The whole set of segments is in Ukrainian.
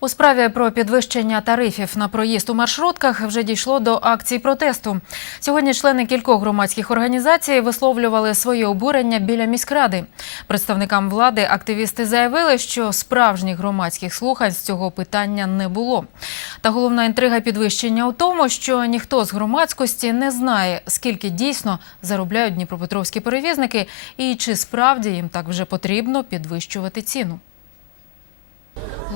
У справі про підвищення тарифів на проїзд у маршрутках вже дійшло до акцій протесту. Сьогодні члени кількох громадських організацій висловлювали своє обурення біля міськради. Представникам влади активісти заявили, що справжніх громадських слухань з цього питання не було. Та головна інтрига підвищення у тому, що ніхто з громадськості не знає, скільки дійсно заробляють дніпропетровські перевізники і чи справді їм так вже потрібно підвищувати ціну.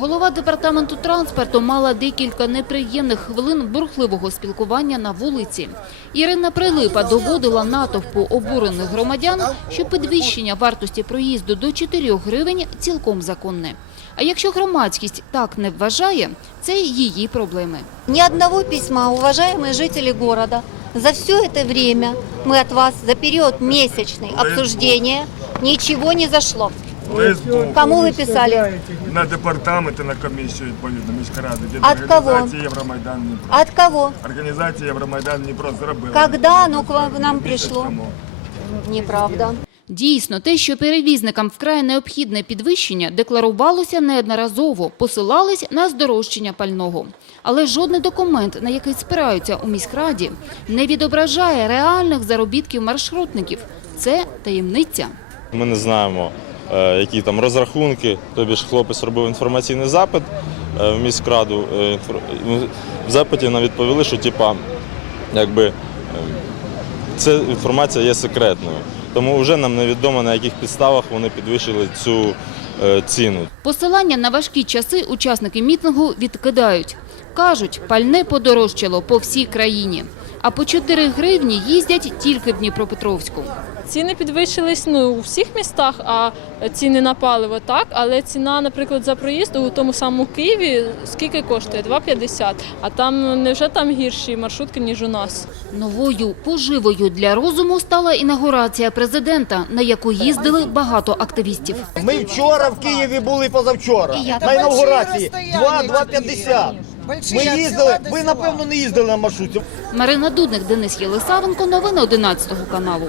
Голова департаменту транспорту мала декілька неприємних хвилин бурхливого спілкування на вулиці. Ірина Прилипа доводила натовпу обурених громадян, що підвищення вартості проїзду до 4 гривень цілком законне. А якщо громадськість так не вважає, це її проблеми. Ни одного письма, уважаемые жители города. За все это время мы от вас за период месячный обсуждения ничего не Листу Кому вы писали? на департамент і на комісію відповідно міськради. Де От кого? організація Євромайдан Дніпро. От кого? Організація Євромайдан Дніпро зробила. Когда оно к вам- нам Місяць пришло? тому. Неправда. Дійсно, те, що перевізникам вкрай необхідне підвищення, декларувалося неодноразово, посилались на здорожчання пального. Але жодний документ, на який спираються у міськраді, не відображає реальних заробітків маршрутників. Це таємниця. Ми не знаємо, які там розрахунки. Тобі ж хлопець робив інформаційний запит е, в міськраду. Е, ну, В запиті нам відповіли, що типа, якби, е, ця інформація є секретною. Тому вже нам невідомо на яких підставах вони підвищили цю е, ціну. Посилання на важкі часи учасники мітингу відкидають. Кажуть, пальне подорожчало по всій країні. А по 4 гривні їздять тільки в Дніпропетровську. Ціни підвищились ну, у всіх містах, а ціни на паливо так, але ціна, наприклад, за проїзд у тому самому Києві скільки коштує? 2,50. А там невже там гірші маршрутки, ніж у нас? Новою поживою для розуму стала інаугурація президента, на яку їздили багато активістів. Ми вчора в Києві були позавчора на інаугурації. 2-2,50. Ми їздили, ви напевно не їздили на маршруті. Марина Дудник, Денис Єлисавенко, новини 11 каналу.